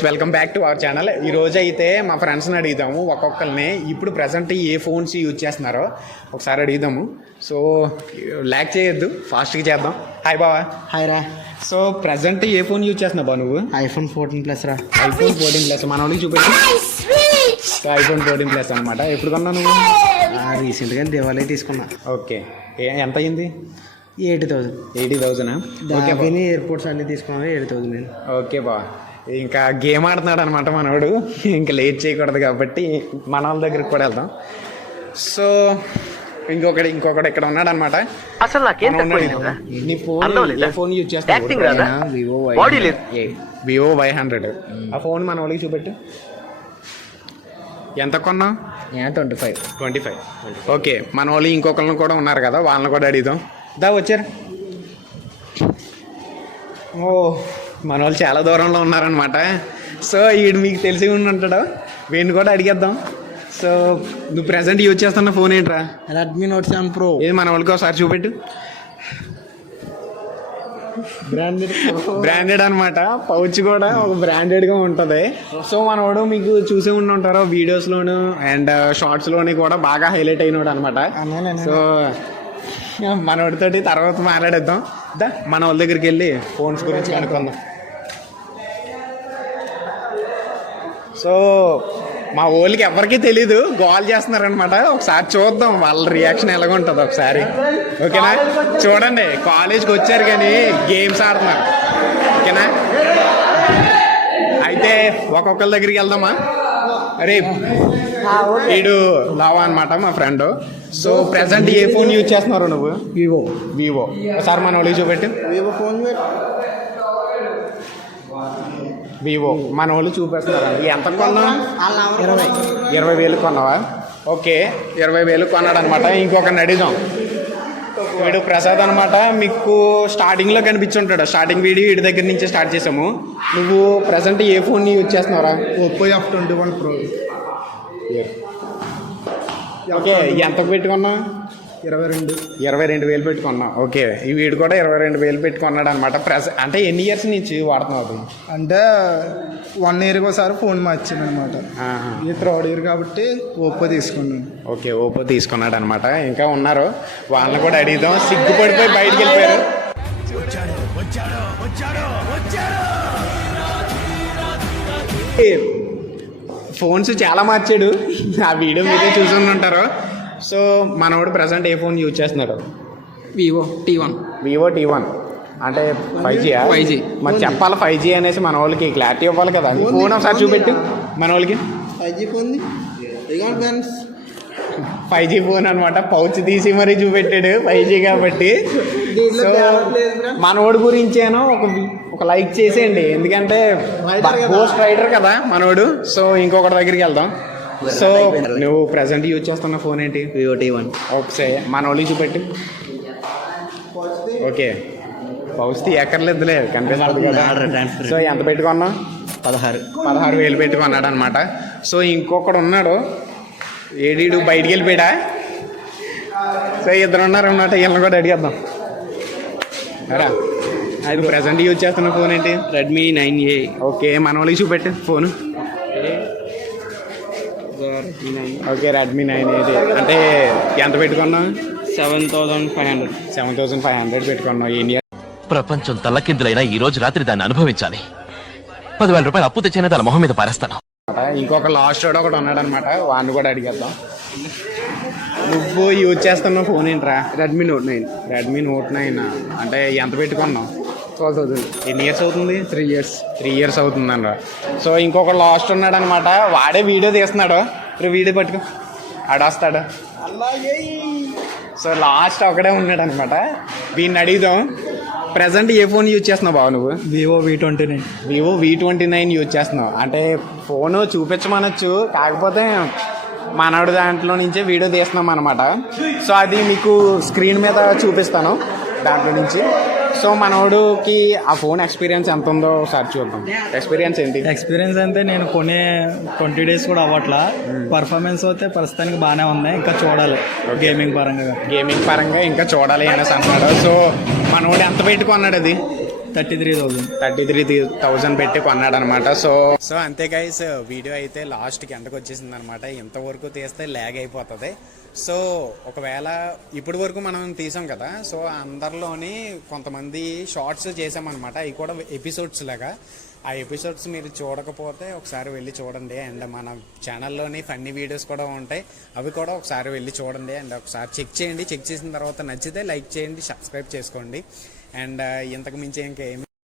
Welcome back to our channel. ఈ రోజు అయితే మా ఫ్రెండ్స్ని అడుగుదాము ఒక్కొక్కరిని ఇప్పుడు ప్రజెంట్ ఏ ఫోన్స్ యూజ్ చేస్తున్నారో ఒకసారి అడుగుదాము. సో ల్యాక్ చేయొద్దు, ఫాస్ట్గా చేద్దాం. హాయ్ బావా. హాయ్ రా. సో ప్రజెంట్ ఏ ఫోన్ యూజ్ చేస్తున్నావు బా నువ్వు? iPhone 14 Plus రా. iPhone 14 Plus మన వాళ్ళకి చూపెట్టి. సో iPhone 14 Plus అనమాట. ఎప్పుడు కొన్నావు నువ్వు? రీసెంట్గా దివాళీ తీసుకున్నా. ఓకే, ఎంత అయ్యింది? 80,000. 80,000. ఓకే, ఎయిర్పోర్ట్స్ అన్నీ తీసుకున్నాను. 80,000. ఓకే బా. ఇంకా గేమ్ ఆడుతున్నాడు అనమాట మనవాడు. ఇంకా లేట్ చేయకూడదు కాబట్టి మన వాళ్ళ దగ్గరికి కూడా వెళ్దాం. సో ఇంకొకటి ఇక్కడ ఉన్నాడు అనమాట. అసలు నాకేం నీ ఫోన్ యూజ్ చేస్తాను? Vivo Y100. ఆ ఫోన్ మన వాళ్ళకి చూపెట్టు. ఎంత కొన్నావు? 25. ఓకే, మన వాళ్ళు ఇంకొకరిని కూడా ఉన్నారు కదా, వాళ్ళని కూడా అడుగుదాం. వచ్చారు. ఓ, మన వాళ్ళు చాలా దూరంలో ఉన్నారనమాట. సో వీడు మీకు తెలిసి ఉంటాడు, వీడిని కూడా అడిగేద్దాం. సో నువ్వు ప్రెసెంట్ యూజ్ చేస్తున్న ఫోన్ ఏంట్రా? Redmi Note 7 Pro. ఇది మన వాళ్ళకి ఒకసారి చూపెట్టు. బ్రాండెడ్ అనమాట. పౌచ్ కూడా ఒక బ్రాండెడ్గా ఉంటుంది. సో మనవాడు మీకు చూసే ఉంటారో వీడియోస్లోను అండ్ షార్ట్స్లోని కూడా బాగా హైలైట్ అయినాడు అనమాట. సో మనవాడితోటి తర్వాత మాట్లాడేద్దాం. మన వాళ్ళ దగ్గరికి వెళ్ళి ఫోన్స్ గురించి కనుక్కుందాం. సో మా ఊళ్ళకి ఎవరికీ తెలీదు, కాల్ చేస్తున్నారనమాట. ఒకసారి చూద్దాం వాళ్ళ రియాక్షన్ ఎలాగ ఉంటుంది ఒకసారి. ఓకేనా? చూడండి, కాలేజ్కి వచ్చారు కానీ గేమ్స్ ఆడుతున్నారు. ఓకేనా? అయితే ఒక్కొక్కరి దగ్గరికి వెళ్దామా? అరే వీడు లావా అనమాట మా ఫ్రెండ్. సో ప్రెసెంట్ ఏ ఫోన్ యూజ్ చేస్తున్నారు నువ్వు? వివో. ఒకసారి మన వాళ్ళకి చూపెట్టు. వివో మన వాళ్ళు చూపిస్తున్నారు. ఎంత కొన్నావు? 20,000 కొన్నావా? ఓకే, 20,000 కొన్నాడు అనమాట. ఇంకొకరిని అడిగాం. వీడు ప్రసాద్ అనమాట. మీకు స్టార్టింగ్లో కనిపించుంటాడు. స్టార్టింగ్ వీడియో వీడి దగ్గర నుంచే స్టార్ట్ చేసాము. నువ్వు ప్రజెంట్ ఏ ఫోన్ యూజ్ చేస్తున్నారా? Oppo F21 Pro. ఓకే, ఎంతకు పెట్టుకున్నా? 22,000 పెట్టుకున్నా. ఓకే, ఈ వీడు కూడా 22,000 పెట్టుకున్నాడు అనమాట. అంటే ఎన్ని ఇయర్స్ నుంచి వాడుతున్నావు? అంటే 1 yearకి ఒకసారి ఫోన్ మార్చాను అనమాట. ఈ 3rd year కాబట్టి ఓప్పో తీసుకున్నాను. ఓకే, ఓప్పో తీసుకున్నాడు అనమాట. ఇంకా ఉన్నారు, వాళ్ళని కూడా అడిగిద్దాం. సిగ్గుపడిపోయి బయటికి వెళ్ళిపోయారు. ఫోన్స్ చాలా మార్చాడు. ఆ వీడియో మీరే చూసుకుని ఉంటారు. సో మనవాడు ప్రజెంట్ ఏ ఫోన్ యూజ్ చేస్తున్నాడు? Vivo T1. అంటే 5G. మరి చెప్పాలి 5G అనేసి మన వాళ్ళకి క్లారిటీ ఇవ్వాలి కదా. ఫోన్ ఒకసారి చూపెట్టు మన వాళ్ళకి. 5G ఫోన్ అనమాట. పౌచ్ తీసి మరీ చూపెట్టాడు 5G కాబట్టి. సో మనోడు గురించేనో ఒక లైక్ చేసేయండి, ఎందుకంటే గోస్ట్ రైడర్ కదా మనోడు. సో ఇంకొకటి దగ్గరికి వెళ్దాం. సో నువ్వు ప్రజెంట్ యూజ్ చేస్తున్న ఫోన్ ఏంటి? Vivo T1. ఓకే, మన వాళ్ళు చూపెట్టు. ఓకే, పౌచ్ ఎక్కర్లేదులే, కనిపిస్తుంది కదా. సో ఎంత పెట్టుకున్నావు? 16,000 పెట్టుకున్నాడు అనమాట. సో ఇంకొకడు ఉన్నాడు, ఏడీడు బయటికి వెళ్ళిపోయాడా? సో ఇద్దరు ఉన్నారు అన్నమాట. వీళ్ళని కూడా అడిగేద్దాం. అది ప్రజెంట్ యూజ్ చేస్తున్న ఫోన్ ఏంటి? Redmi 9A. ఓకే, మన వాళ్ళకి చూపెట్టు ఫోను. Okay, Redmi 9A. అంటే ఎంత పెట్టుకున్నావు? 7,500 పెట్టుకున్నావు. ప్రపంచం తల్లకిందులైనా ఈ రోజు రాత్రి దాన్ని అనుభవించాలి. 10,000 రూపాయలు అప్పు తెచ్చిన దాని మొహం మీద పారేస్తాను. ఇంకొక లాస్ట్ రోడ్ ఒకటి ఉన్నాడు అనమాట, వాడిని కూడా అడిగేద్దాం. నువ్వు యూజ్ చేస్తున్న ఫోన్ ఏంట్రా? Redmi Note 9. Redmi Note 9. అంటే ఎంత పెట్టుకున్నావు? 12,000. ఎన్ని ఇయర్స్ అవుతుంది? 3 years. 3 years అవుతుందన్న. సో ఇంకొక లాస్ట్ ఉన్నాడు అనమాట, వాడే వీడియో తీస్తున్నాడు. వీడియో పట్టుకో, ఆడొస్తాడు. సో లాస్ట్ ఒకడే ఉన్నాడు అనమాట. వీడిని అడిగిదాం. ప్రజెంట్ ఏ ఫోన్ యూజ్ చేస్తున్నావు బాబు నువ్వు? Vivo V29. Vivo V29 use చేస్తున్నావు. అంటే ఫోను చూపించమనొచ్చు, కాకపోతే మనోడు దాంట్లో నుంచే వీడియో తీస్తున్నాం అనమాట. సో అది మీకు స్క్రీన్ మీద చూపిస్తాను దాంట్లో నుంచి. సో మనోడుకి ఆ ఫోన్ ఎక్స్పీరియన్స్ ఎంత ఉందో ఒకసారి చూద్దాం. ఎక్స్పీరియన్స్ ఏంటి? ఎక్స్పీరియన్స్ అంటే నేను కొనే 20 days కూడా అవ్వట్లా. పర్ఫార్మెన్స్ అయితే ప్రస్తుతానికి బాగానే ఉన్నాయి, ఇంకా చూడాలి. గేమింగ్ పరంగా ఇంకా చూడాలి అనేసి అన్నాడు. సో మనోడు ఎంత పెట్టుకున్నాడు? అది 33,000 పెట్టి కొన్నాడు అనమాట. సో అంతే గైస్, వీడియో అయితే లాస్ట్కి ఎంతకు వచ్చేసింది అనమాట. ఇంతవరకు తీస్తే ల్యాగ్ అయిపోతుంది. సో ఒకవేళ ఇప్పటి వరకు మనం తీసాం కదా, సో అందరిలోని కొంతమంది షార్ట్స్ చేసామన్నమాట. అవి కూడా ఎపిసోడ్స్ లాగా. ఆ ఎపిసోడ్స్ మీరు చూడకపోతే ఒకసారి వెళ్ళి చూడండి. అండ్ మన ఛానల్లోని ఫన్నీ వీడియోస్ కూడా ఉంటాయి, అవి కూడా ఒకసారి వెళ్ళి చూడండి. అండ్ ఒకసారి చెక్ చేయండి. చెక్ చేసిన తర్వాత నచ్చితే లైక్ చేయండి, సబ్స్క్రైబ్ చేసుకోండి. అండ్ ఇంతకు మించి ఇంకేమి